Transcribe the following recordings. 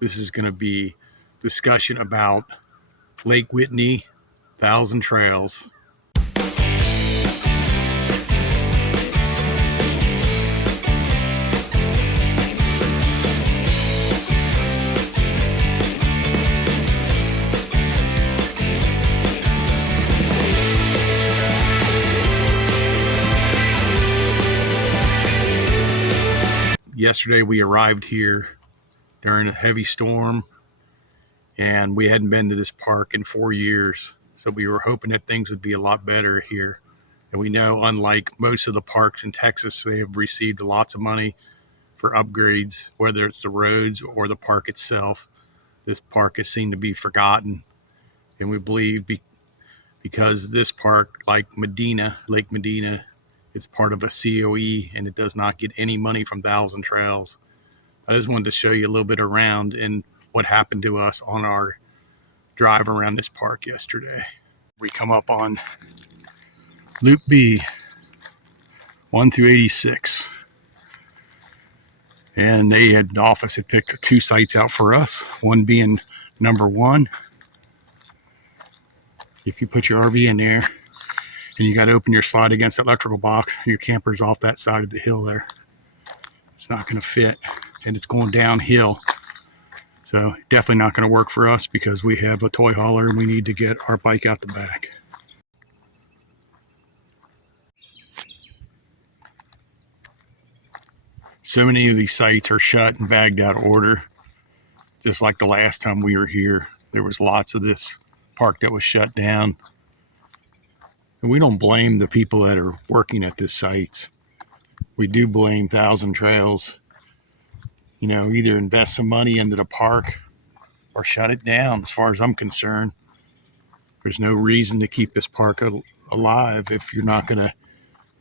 This is going to be discussion about Lake Whitney, Thousand Trails. Yesterday we arrived here during a heavy storm, and we hadn't been to this park in 4 years. So we were hoping that things would be a lot better here. And we know, unlike most of the parks in Texas, they have received lots of money for upgrades, whether it's the roads or the park itself. This park has seemed to be forgotten. And we believe because this park, like Lake Medina, it's part of a COE and it does not get any money from Thousand Trails. I just wanted to show you a little bit around and what happened to us on our drive around this park yesterday. We come up on Loop B, 1 through 86. And the office had picked 2 sites out for us, one being number 1. If you put your RV in there, and you got to open your slide against the electrical box, your camper's off that side of the hill there. It's not going to fit, and it's going downhill. So definitely not going to work for us because we have a toy hauler and we need to get our bike out the back. So many of these sites are shut and bagged out of order. Just like the last time we were here, there was lots of this park that was shut down. And we don't blame the people that are working at this site. We do blame Thousand Trails. Either invest some money into the park or shut it down. As far as I'm concerned, there's no reason to keep this park alive if you're not going to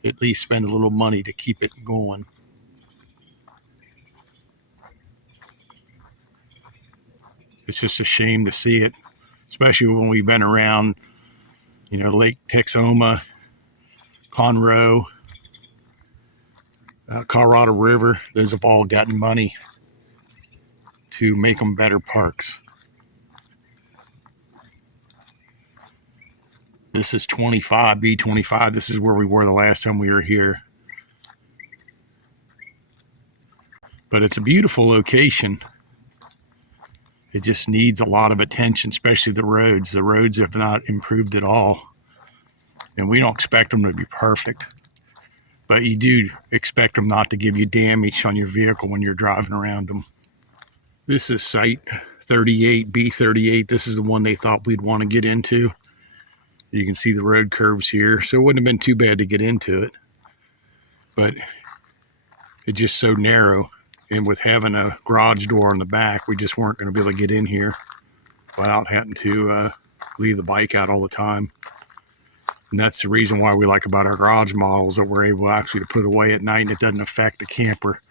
at least spend a little money to keep it going. It's just a shame to see it, especially when we've been around Lake Texoma, Conroe, Colorado River. Those have all gotten money to make them better parks. This is B25. This is where we were the last time we were here. But it's a beautiful location. It just needs a lot of attention, especially the roads. The roads have not improved at all. And we don't expect them to be perfect. But you do expect them not to give you damage on your vehicle when you're driving around them. This is site 38, B38. This is the one they thought we'd want to get into. You can see the road curves here. So it wouldn't have been too bad to get into it. But it's just so narrow. And with having a garage door on the back, we just weren't going to be able to get in here without having to leave the bike out all the time. And that's the reason why we like about our garage models, that we're able actually to put away at night and it doesn't affect the camper,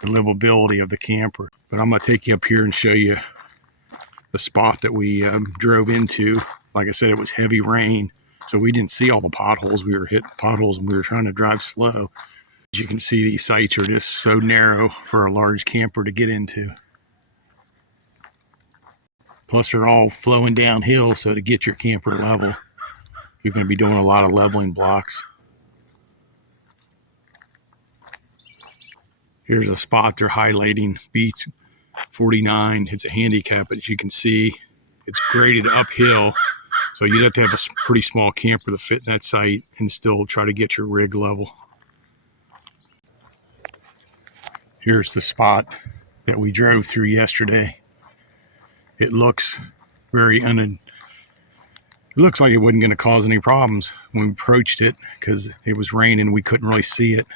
the livability of the camper. But I'm going to take you up here and show you the spot that we drove into. Like I said, it was heavy rain, so we didn't see all the potholes. We were hitting potholes and we were trying to drive slow. As you can see, these sites are just so narrow for a large camper to get into. Plus, they're all flowing downhill, so to get your camper level, you're going to be doing a lot of leveling blocks. Here's a spot they're highlighting, B49. It's a handicap, but as you can see, it's graded uphill, so you'd have to have a pretty small camper to fit in that site and still try to get your rig level. Here's the spot that we drove through yesterday. It looks it looks like it wasn't going to cause any problems when we approached it because it was raining. We couldn't really see it.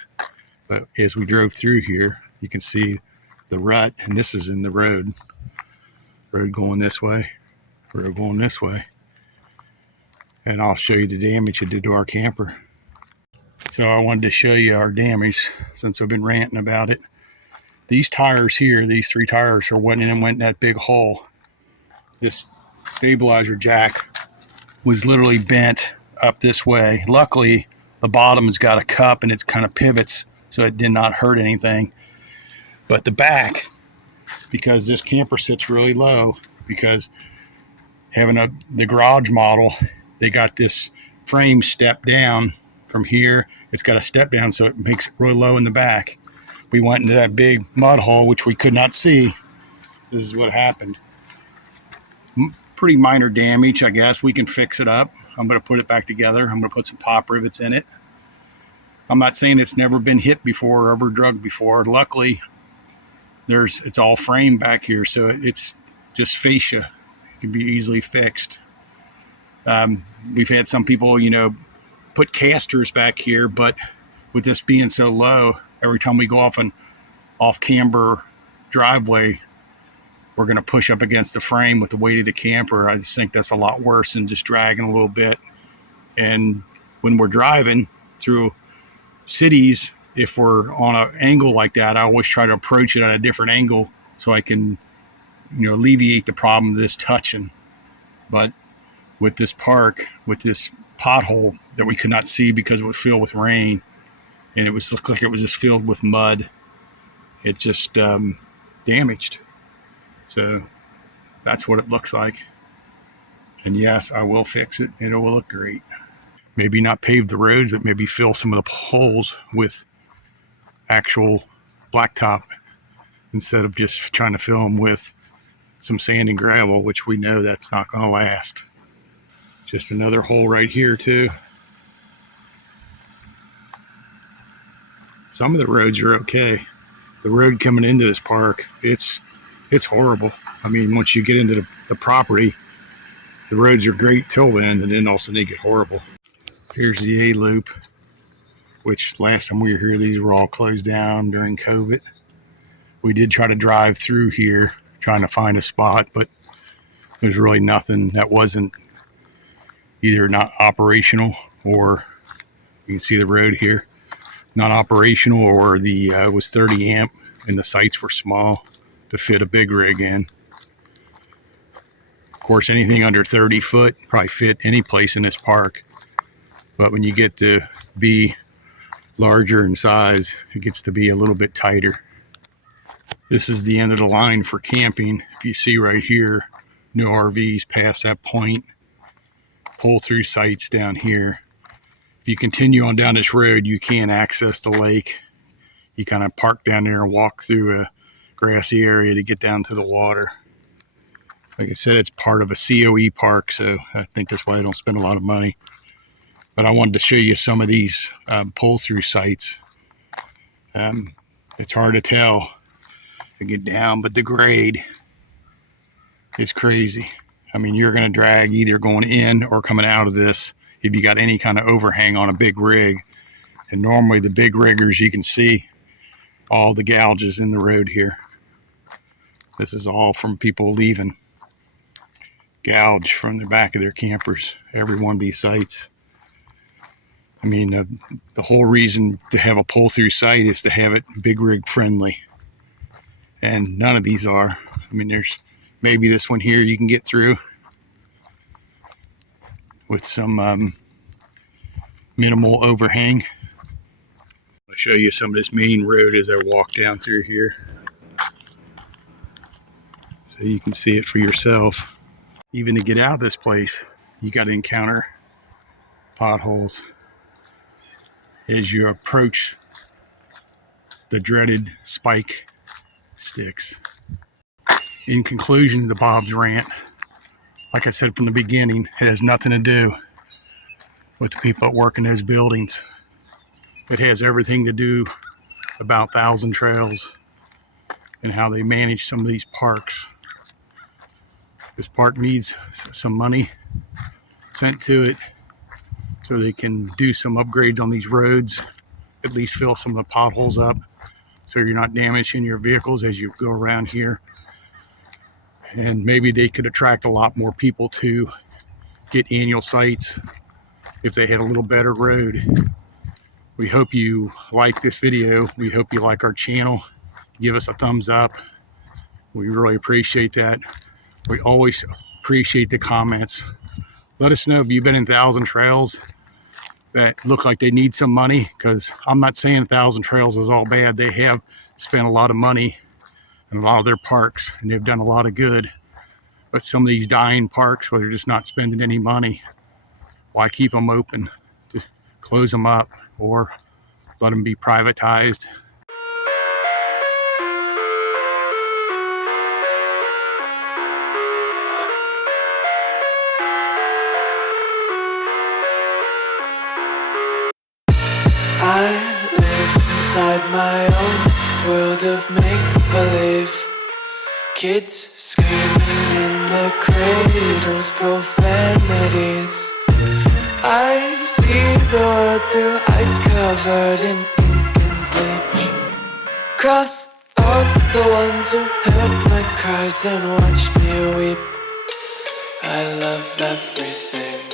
But as we drove through here, you can see the rut, and this is in the road. Road going this way, road going this way. And I'll show you the damage it did to our camper. So I wanted to show you our damage since I've been ranting about it. These tires here, these 3 tires are went in that big hole. This stabilizer jack was literally bent up this way. Luckily, the bottom has got a cup and it kind of pivots, so it did not hurt anything. But the back, because this camper sits really low, because having the garage model, they got this frame step down from here. It's got a step down, so it makes it really low in the back. We went into that big mud hole, which we could not see. This is what happened. Pretty minor damage, I guess. We can fix it up. I'm going to put it back together. I'm going to put some pop rivets in it. I'm not saying it's never been hit before or ever drugged before. Luckily, it's all frame back here, so it's just fascia. It can be easily fixed. We've had some people, put casters back here, but with this being so low, every time we go off camber driveway, we're going to push up against the frame with the weight of the camper. I just think that's a lot worse than just dragging a little bit. And when we're driving through cities, if we're on an angle like that, I always try to approach it at a different angle so I can, alleviate the problem of this touching. But with this park, with this pothole that we could not see because it was filled with rain, and it looked like it was just filled with mud, it just damaged. So that's what it looks like. And yes, I will fix it. It will look great. Maybe not pave the roads, but maybe fill some of the holes with actual blacktop instead of just trying to fill them with some sand and gravel, which we know that's not going to last. Just another hole right here too. Some of the roads are okay. The road coming into this park, it's horrible. I mean, once you get into the property, the roads are great till then, and then all of a sudden they get horrible. Here's the A-loop, which last time we were here, these were all closed down during COVID. We did try to drive through here, trying to find a spot, but there's really nothing that wasn't either not operational, or you can see the road here, not operational, or it was 30 amp and the sites were small to fit a big rig in. Of course, anything under 30 foot probably fit any place in this park. But when you get to be larger in size, it gets to be a little bit tighter. This is the end of the line for camping. If you see right here, no RVs past that point. Pull through sites down here. If you continue on down this road, you can access the lake. You kind of park down there and walk through a grassy area to get down to the water. Like I said, it's part of a COE park, so I think that's why they don't spend a lot of money. But I wanted to show you some of these pull-through sites. It's hard to tell to get down, but the grade is crazy. I mean, you're going to drag either going in or coming out of this if you got any kind of overhang on a big rig. And normally the big riggers, you can see all the gouges in the road here. This is all from people leaving. Gouge from the back of their campers, every one of these sites. I mean, the whole reason to have a pull-through site is to have it big rig friendly. And none of these are. I mean, there's maybe this one here you can get through with some minimal overhang. I'll show you some of this main road as I walk down through here, so you can see it for yourself. Even to get out of this place, you got to encounter potholes as you approach the dreaded spike sticks. In conclusion to Bob's rant, like I said from the beginning, it has nothing to do with the people that work in those buildings. It has everything to do about Thousand Trails and how they manage some of these parks. This park needs some money sent to it so they can do some upgrades on these roads, at least fill some of the potholes up so you're not damaging your vehicles as you go around here. And maybe they could attract a lot more people to get annual sites if they had a little better road. We hope you like this video. We hope you like our channel. Give us a thumbs up. We really appreciate that. We always appreciate the comments. Let us know if you've been in Thousand Trails that look like they need some money, because I'm not saying Thousand Trails is all bad. They have spent a lot of money and a lot of their parks, and they've done a lot of good. But some of these dying parks where they're just not spending any money, why keep them open? Just close them up or let them be privatized. I live inside my own world of make-believe. Kids screaming in the cradles, profanities. I see the world through ice covered in ink and bleach. Cross out the ones who heard my cries and watched me weep. I love everything.